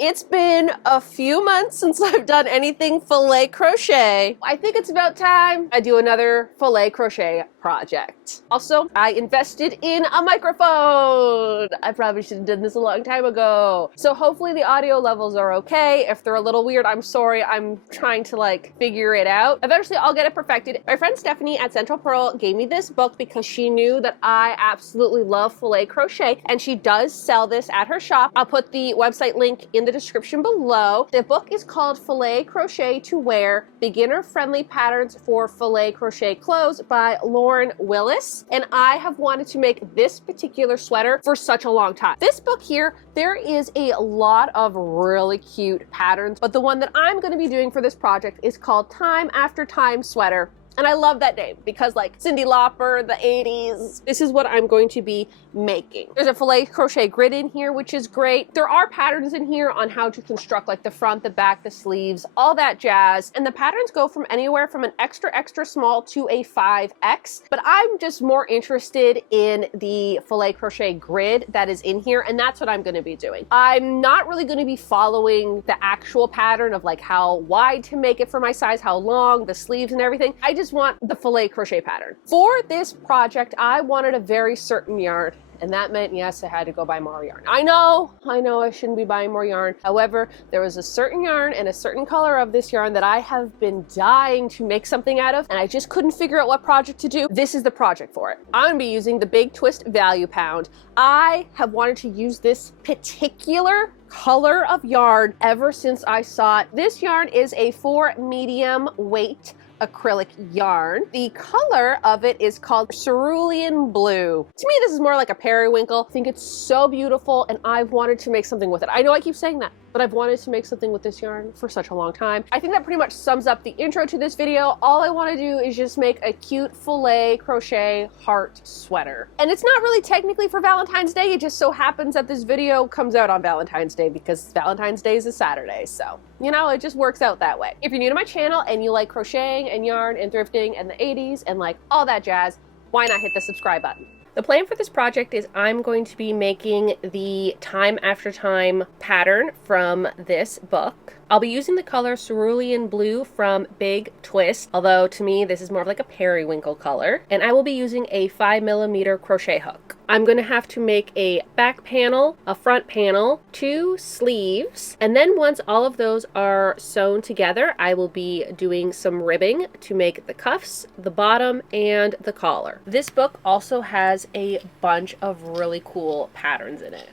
It's been a few months since I've done anything filet crochet. I think it's about time I do another filet crochet project. Also, I invested in a microphone. I probably should have done this a long time ago. So hopefully the audio levels are okay. If they're a little weird, I'm sorry. I'm trying to figure it out. Eventually I'll get it perfected. My friend Stephanie at Central Pearl gave me this book because she knew that I absolutely love filet crochet, and she does sell this at her shop. I'll put the website link in the description below. The book is called Filet Crochet to Wear: Beginner-Friendly Patterns for Filet Crochet Clothes by Lauren Willis. And I have wanted to make this particular sweater for such a long time. This book here, there is a lot of really cute patterns, but the one that I'm going to be doing for this project is called Time After Time Sweater. And I love that name because Cyndi Lauper, the 80s, this is what I'm going to be making. There's a filet crochet grid in here, which is great. There are patterns in here on how to construct the front, the back, the sleeves, all that jazz. And the patterns go from anywhere from an extra, extra small to a 5X. But I'm just more interested in the filet crochet grid that is in here. And that's what I'm going to be doing. I'm not really going to be following the actual pattern of how wide to make it for my size, how long, the sleeves and everything. I just want the filet crochet pattern. For this project, I wanted a very certain yarn. And that meant, yes, I had to go buy more yarn. I know I shouldn't be buying more yarn. However, there was a certain yarn and a certain color of this yarn that I have been dying to make something out of, and I just couldn't figure out what project to do. This is the project for it. I'm gonna be using the Big Twist Value Pound. I have wanted to use this particular color of yarn ever since I saw it. This yarn is a 4 medium weight acrylic yarn. The color of it is called cerulean blue. To me, this is more like a periwinkle. I think it's so beautiful, and I've wanted to make something with it. I know I keep saying that, but I've wanted to make something with this yarn for such a long time. I think that pretty much sums up the intro to this video. All I want to do is just make a cute filet crochet heart sweater. And it's not really technically for Valentine's Day. It just so happens that this video comes out on Valentine's Day because Valentine's Day is a Saturday. So, it just works out that way. If you're new to my channel and you like crocheting and yarn and thrifting and the 80s and all that jazz, why not hit the subscribe button? The plan for this project is I'm going to be making the Time After Time pattern from this book. I'll be using the color cerulean blue from Big Twist, although to me this is more of a periwinkle color. And I will be using a 5mm crochet hook. I'm going to have to make a back panel, a front panel, 2 sleeves, and then once all of those are sewn together, I will be doing some ribbing to make the cuffs, the bottom, and the collar. This book also has a bunch of really cool patterns in it.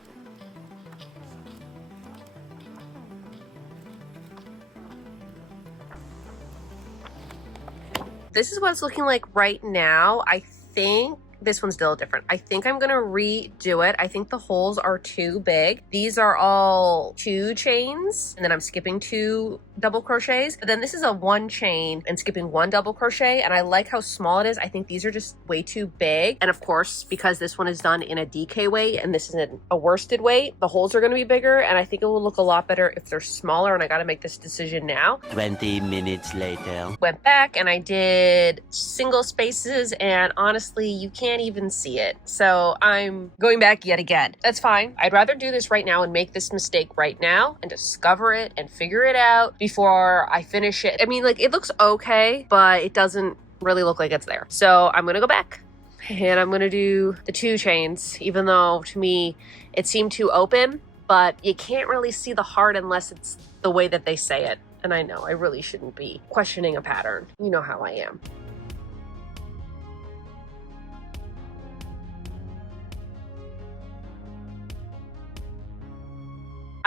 This is what it's looking like right now. I think this one's still different. I think I'm gonna redo it. I think the holes are too big. These are all 2 chains, and then I'm skipping 2 double crochets. But then this is a 1 chain and skipping 1 double crochet, and I like how small it is. I think these are just way too big. And of course, because this one is done in a DK weight and this is in a worsted weight, the holes are gonna be bigger, and I think it will look a lot better if they're smaller, and I gotta make this decision now. 20 minutes later. Went back and I did single spaces, and honestly, you can't even see it. So I'm going back yet again. That's fine. I'd rather do this right now and make this mistake right now and discover it and figure it out before I finish it. I mean, it looks okay, but it doesn't really look like it's there. So I'm gonna go back and I'm gonna do the 2 chains, even though to me it seemed too open, but you can't really see the heart unless it's the way that they say it. And I know I really shouldn't be questioning a pattern. You know how I am.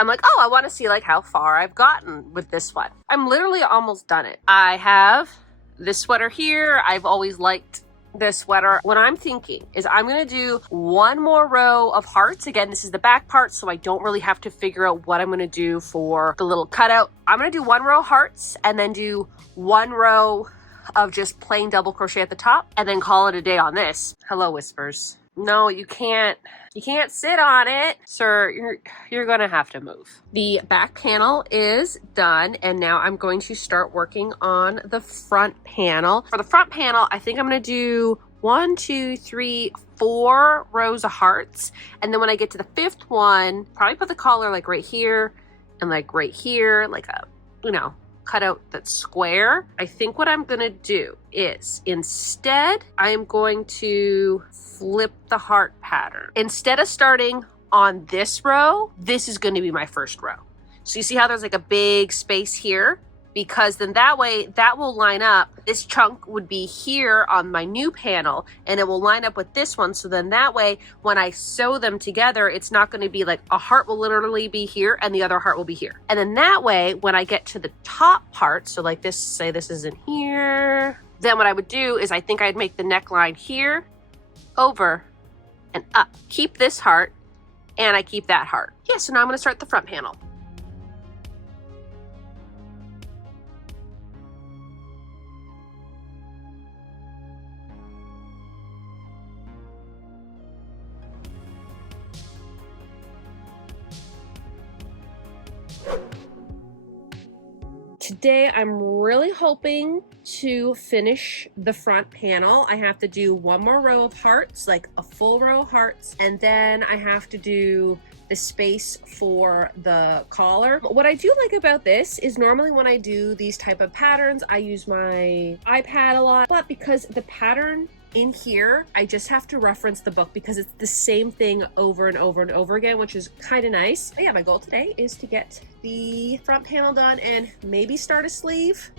I'm like, oh, I want to see how far I've gotten with this one. I'm literally almost done it. I have this sweater here. I've always liked this sweater. What I'm thinking is I'm going to do 1 more row of hearts. Again, this is the back part, so I don't really have to figure out what I'm going to do for the little cutout. I'm going to do 1 row of hearts and then do 1 row of just plain double crochet at the top and then call it a day on this. Hello, whispers. No, you can't sit on it, sir. You're gonna have to move. The back panel is done, and now I'm going to start working on the front panel. For the front panel, I think I'm gonna do 1, 2, 3, 4 rows of hearts, and then when I get to the 5th one, probably put the collar right here, and like right here, like a, you know, cut out that square. I think what I'm gonna do is instead, I am going to flip the heart pattern. Instead of starting on this row, this is gonna be my first row. So you see how there's like a big space here? Because then that way, that will line up. This chunk would be here on my new panel, and it will line up with this one. So then that way, when I sew them together, it's not going to be like a heart will literally be here and the other heart will be here. And then that way, when I get to the top part, so like this, say this is in here, then what I would do is I think I'd make the neckline here, over, and up. Keep this heart, and I keep that heart. Yeah, so now I'm going to start the front panel. Today, I'm really hoping to finish the front panel. I have to do one more row of hearts, like a full row of hearts, and then I have to do the space for the collar. What I do like about this is normally when I do these type of patterns, I use my iPad a lot, but because the pattern in here, I just have to reference the book because it's the same thing over and over and over again, which is kind of nice. But yeah, my goal today is to get the front panel done and maybe start a sleeve.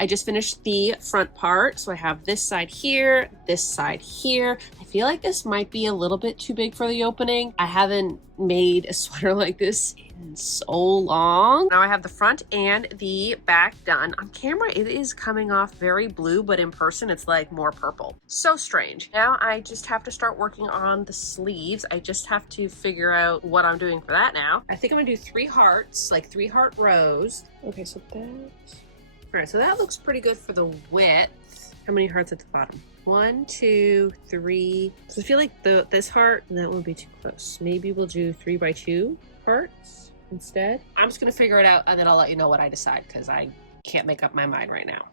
I just finished the front part, so I have this side here, this side here. I feel like this might be a little bit too big for the opening. I haven't made a sweater like this in so long. Now I have the front and the back done. On camera, it is coming off very blue, but in person, it's like more purple. So strange. Now I just have to start working on the sleeves. I just have to figure out what I'm doing for that now. I think I'm gonna do 3 hearts, like 3 heart rows. Okay, so that's... All right, so that looks pretty good for the width. How many hearts at the bottom? 1, 2, 3. So I feel like this heart, that would be too close. Maybe we'll do 3 by 2 hearts instead. I'm just gonna figure it out and then I'll let you know what I decide because I can't make up my mind right now.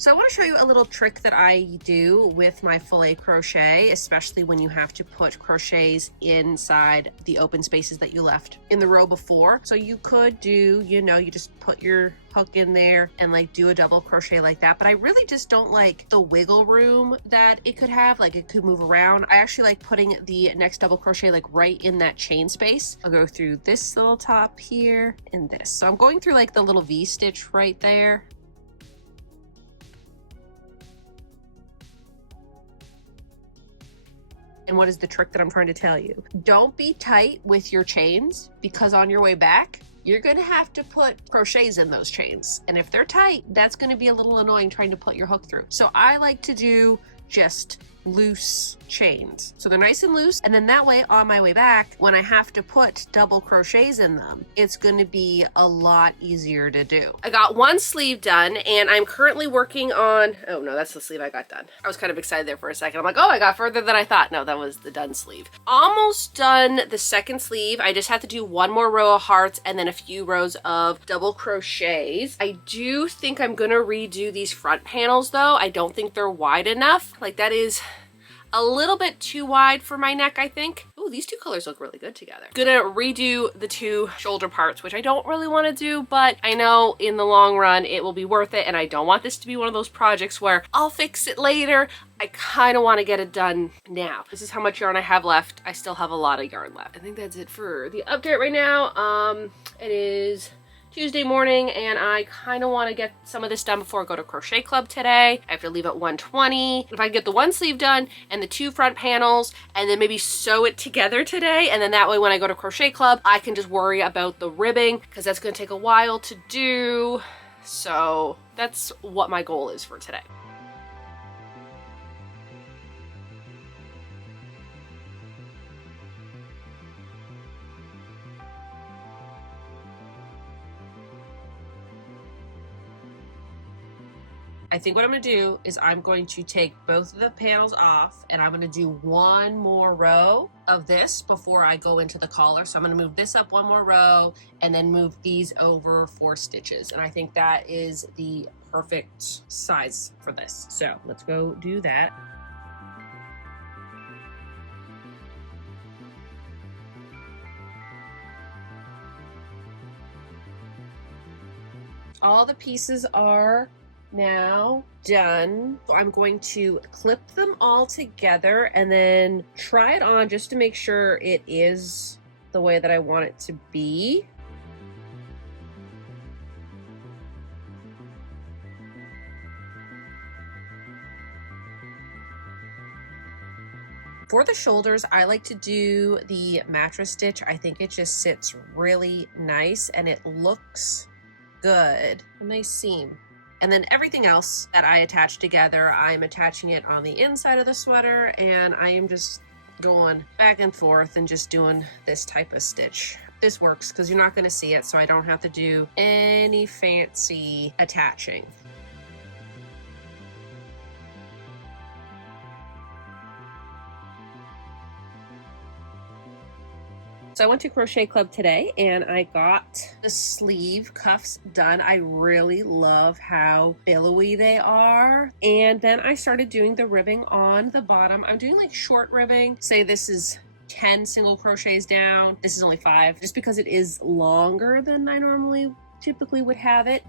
So I want to show you a little trick that I do with my filet crochet, especially when you have to put crochets inside the open spaces that you left in the row before. So you could do, you know, you just put your hook in there and like do a double crochet like that. But I really just don't like the wiggle room that it could have, like it could move around. I actually like putting the next double crochet like right in that chain space. I'll go through this little top here and this. So I'm going through like the little V stitch right there. And what is the trick that I'm trying to tell you? Don't be tight with your chains because on your way back, you're gonna have to put crochets in those chains. And if they're tight, that's gonna be a little annoying trying to put your hook through. So I like to do just loose chains. So they're nice and loose. And then that way on my way back, when I have to put double crochets in them, it's going to be a lot easier to do. I got one sleeve done and I'm currently working on, oh no, that's the sleeve I got done. I was kind of excited there for a second. I'm like, oh, I got further than I thought. No, that was the done sleeve. Almost done the second sleeve. I just have to do one more row of hearts and then a few rows of double crochets. I do think I'm going to redo these front panels though. I don't think they're wide enough. Like that is a little bit too wide for my neck, I think. Oh, these 2 colors look really good together. Gonna redo the 2 shoulder parts, which I don't really want to do, but I know in the long run it will be worth it, and I don't want this to be one of those projects where I'll fix it later. I kind of want to get it done now. This is how much yarn I have left. I still have a lot of yarn left. I think that's it for the update right now. It is Tuesday morning and I kind of want to get some of this done before I go to crochet club today. I have to leave at 1:20. If I can get the 1 sleeve done and the 2 front panels and then maybe sew it together today, and then that way when I go to crochet club I can just worry about the ribbing because that's going to take a while to do. So that's what my goal is for today. I think what I'm gonna do is I'm going to take both of the panels off and I'm gonna do one more row of this before I go into the collar. So I'm gonna move this up one more row and then move these over 4 stitches. And I think that is the perfect size for this. So let's go do that. All the pieces are now done. So I'm going to clip them all together and then try it on just to make sure it is the way that I want it to be. For the shoulders, I like to do the mattress stitch. I think it just sits really nice and it looks good. A nice seam. And then everything else that I attach together, I'm attaching it on the inside of the sweater, and I am just going back and forth and just doing this type of stitch. This works because you're not going to see it, so I don't have to do any fancy attaching. So I went to Crochet Club today and I got the sleeve cuffs done. I really love how billowy they are. And then I started doing the ribbing on the bottom. I'm doing like short ribbing. Say this is 10 single crochets down. This is only 5, just because it is longer than I typically would have it.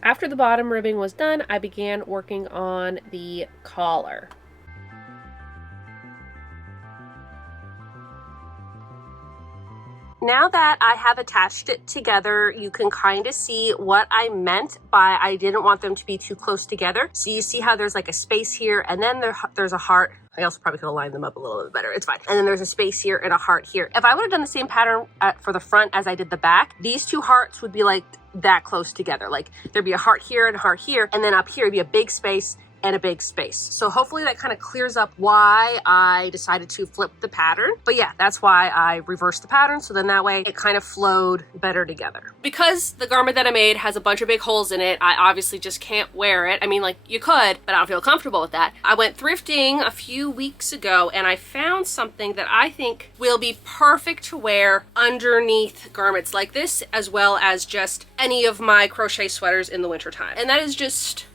After the bottom ribbing was done, I began working on the collar. Now that I have attached it together, you can kind of see what I meant by I didn't want them to be too close together. So you see how there's like a space here and then there's a heart. I also probably could have lined them up a little bit better. It's fine. And then there's a space here and a heart here. If I would have done the same pattern for the front as I did the back, these 2 hearts would be like that close together. Like there'd be a heart here and a heart here. And then up here would be a big space and a big space. So hopefully that kind of clears up why I decided to flip the pattern. But yeah, that's why I reversed the pattern. So then that way it kind of flowed better together. Because the garment that I made has a bunch of big holes in it, I obviously just can't wear it. I mean, like you could, but I don't feel comfortable with that. I went thrifting a few weeks ago and I found something that I think will be perfect to wear underneath garments like this, as well as just any of my crochet sweaters in the wintertime. And that is just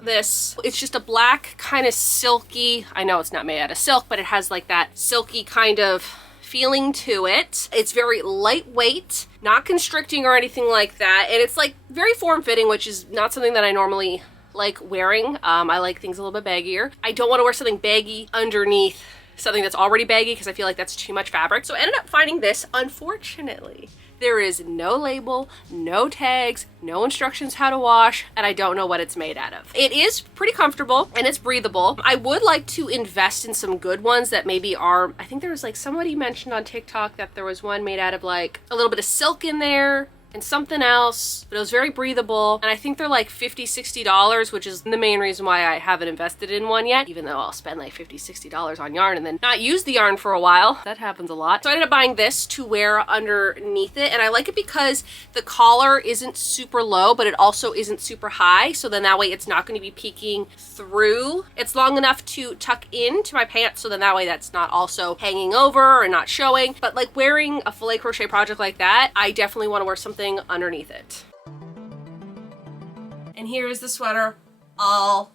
this. It's just a black kind of silky, I know it's not made out of silk, but it has like that silky kind of feeling to it. It's very lightweight, not constricting or anything like that, and it's like very form-fitting, which is not something that I normally like wearing. I like things a little bit baggier. I don't want to wear something baggy underneath something that's already baggy because I feel like that's too much fabric. So I ended up finding this. Unfortunately, there is no label, no tags, no instructions how to wash, and I don't know what it's made out of. It is pretty comfortable and it's breathable. I would like to invest in some good ones that maybe are, I think there was like somebody mentioned on TikTok that there was one made out of like a little bit of silk in there and something else, but it was very breathable. And I think they're like $50, $60, which is the main reason why I haven't invested in one yet, even though I'll spend like $50, $60 on yarn and then not use the yarn for a while. That happens a lot. So I ended up buying this to wear underneath it. And I like it because the collar isn't super low, but it also isn't super high. So then that way it's not going to be peeking through. It's long enough to tuck into my pants. So then that way that's not also hanging over or not showing. But like wearing a filet crochet project like that, I definitely want to wear something underneath it. And here is the sweater all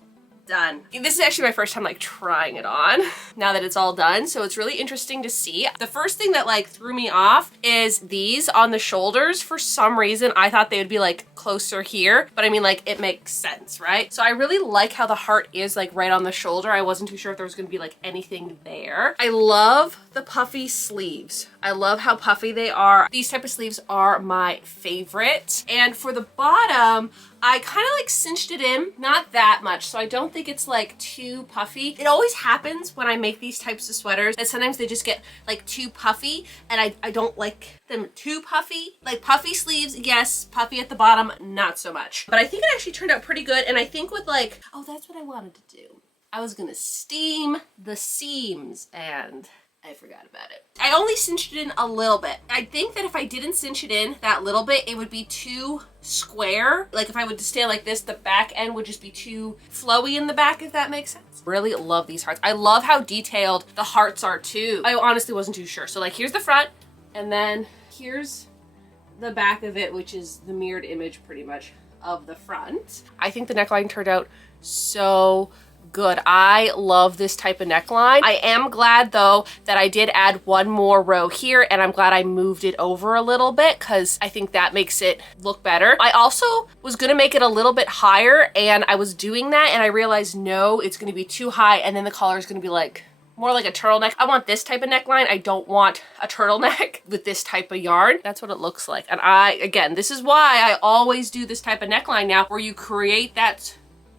done. This is actually my first time like trying it on now that it's all done, so it's really interesting to see. The first thing that like threw me off is these on the shoulders. For some reason I thought they would be like closer here, but I mean like it makes sense, right? So I really like how the heart is like right on the shoulder. I wasn't too sure if there was going to be like anything there. I love the the puffy sleeves. I love how puffy they are. These type of sleeves are my favorite. And for the bottom, I kind of like cinched it in, not that much, so I don't think it's like too puffy. It always happens when I make these types of sweaters that sometimes they just get like too puffy, and I don't like them too puffy. Like puffy sleeves, yes, puffy at the bottom, not so much. But I think it actually turned out pretty good, and I think with like, oh, that's what I wanted to do. I was gonna steam the seams, and I forgot about it. I only cinched it in a little bit. I think that if I didn't cinch it in that little bit, it would be too square. Like if I would stand like this, the back end would just be too flowy in the back, if that makes sense. Really love these hearts. I love how detailed the hearts are too. I honestly wasn't too sure. So like here's the front, and then here's the back of it, which is the mirrored image pretty much of the front. I think the neckline turned out so good. I love this type of neckline. I am glad though that I did add one more row here, and I'm glad I moved it over a little bit because I think that makes it look better. I also was gonna make it a little bit higher, and I was doing that and I realized no, it's gonna be too high, and then the collar is gonna be like more like a turtleneck. I want this type of neckline. I don't want a turtleneck with this type of yarn. That's what it looks like. And again, this is why I always do this type of neckline now, where you create that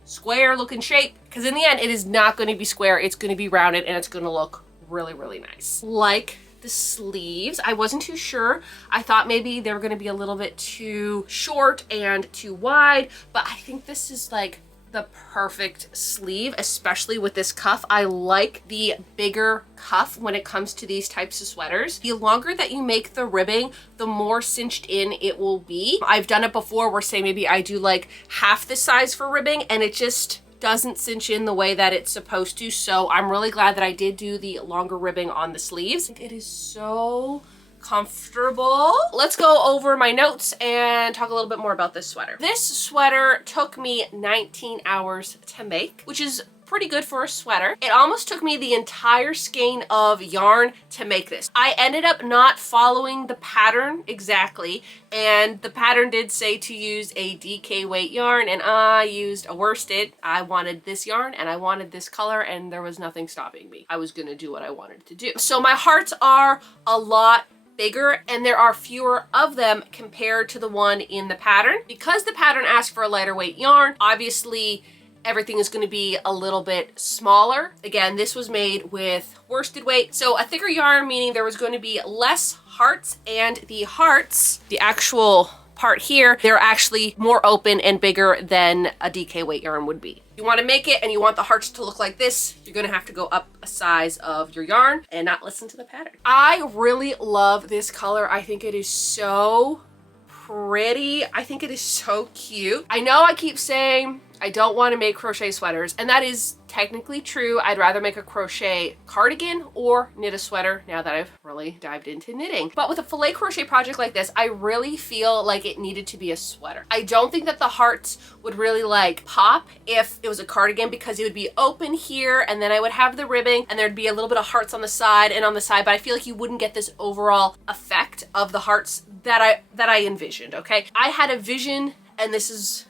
square looking shape, because in the end it is not going to be square, it's going to be rounded, and it's going to look really, really nice. Like the sleeves, I wasn't too sure. I thought maybe they were going to be a little bit too short and too wide, but I think this is like the perfect sleeve, especially with this cuff. I like the bigger cuff when it comes to these types of sweaters. The longer that you make the ribbing, the more cinched in it will be. I've done it before where say maybe I do like half the size for ribbing, and it just doesn't cinch in the way that it's supposed to. So I'm really glad that I did do the longer ribbing on the sleeves. It is so comfortable. Let's go over my notes and talk a little bit more about this sweater. This sweater took me 19 hours to make, which is pretty good for a sweater. It almost took me the entire skein of yarn to make this. I ended up not following the pattern exactly, and the pattern did say to use a DK weight yarn, and I used a worsted. I wanted this yarn and I wanted this color, and there was nothing stopping me. I was gonna do what I wanted to do. So my hearts are a lot bigger, and there are fewer of them compared to the one in the pattern. Because the pattern asked for a lighter weight yarn, obviously everything is going to be a little bit smaller. Again, this was made with worsted weight, so a thicker yarn, meaning there was going to be less hearts, and the hearts, the actual part here, they're actually more open and bigger than a DK weight yarn would be. You want to make it and you want the hearts to look like this, you're going to have to go up a size of your yarn and not listen to the pattern. I really love this color. I think it is so pretty. I think it is so cute. I know I keep saying I don't want to make crochet sweaters, and that is technically true. I'd rather make a crochet cardigan or knit a sweater now that I've really dived into knitting. But with a filet crochet project like this, I really feel like it needed to be a sweater. I don't think that the hearts would really like pop if it was a cardigan, because it would be open here, and then I would have the ribbing, and there'd be a little bit of hearts on the side and on the side, but I feel like you wouldn't get this overall effect of the hearts that I envisioned, okay? I had a vision, and this is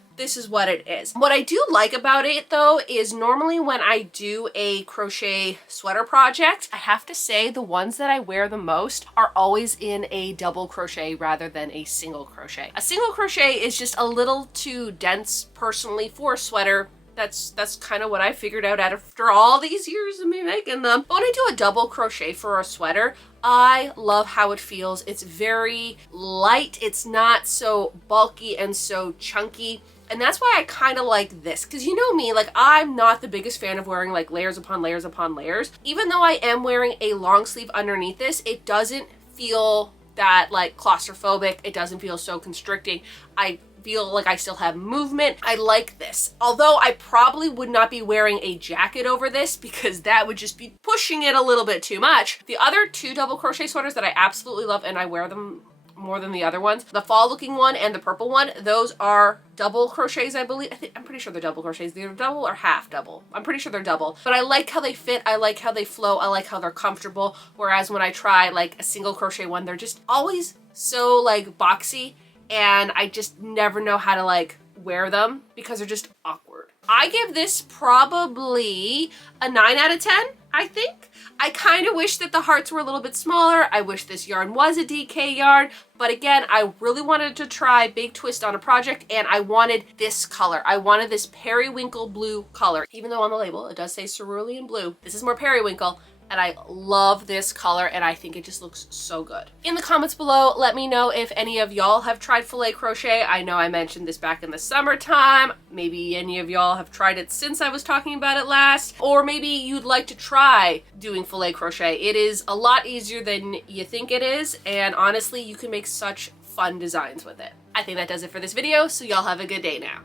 what it is. What I do like about it though is normally when I do a crochet sweater project, I have to say the ones that I wear the most are always in a double crochet rather than a single crochet. A single crochet is just a little too dense personally for a sweater. That's kind of what I figured out after all these years of me making them. But when I do a double crochet for a sweater, I love how it feels. It's very light. It's not so bulky and so chunky. And that's why I kind of like this, because you know me, like I'm not the biggest fan of wearing like layers upon layers upon layers. Even though I am wearing a long sleeve underneath this, it doesn't feel that like claustrophobic. It doesn't feel so constricting. I feel like I still have movement. I like this. Although I probably would not be wearing a jacket over this because that would just be pushing it a little bit too much. The other two double crochet sweaters that I absolutely love, and I wear them more than the other ones, the fall looking one and the purple one, those are double crochets, I believe. I'm pretty sure they're double crochets. They're double or half double. I'm pretty sure they're double, but I like how they fit. I like how they flow. I like how they're comfortable. Whereas when I try like a single crochet one, they're just always so like boxy, and I just never know how to like wear them because they're just awkward. I give this probably a 9 out of 10. I think I kind of wish that the hearts were a little bit smaller. I wish this yarn was a DK yarn, but again, I really wanted to try big twist on a project, and I wanted this color. I wanted this periwinkle blue color. Even though on the label it does say cerulean blue, this is more periwinkle. And I love this color, and I think it just looks so good. In the comments below, let me know if any of y'all have tried filet crochet. I know I mentioned this back in the summertime. Maybe any of y'all have tried it since I was talking about it last, or maybe you'd like to try doing filet crochet. It is a lot easier than you think it is, and honestly, you can make such fun designs with it. I think that does it for this video, so y'all have a good day now.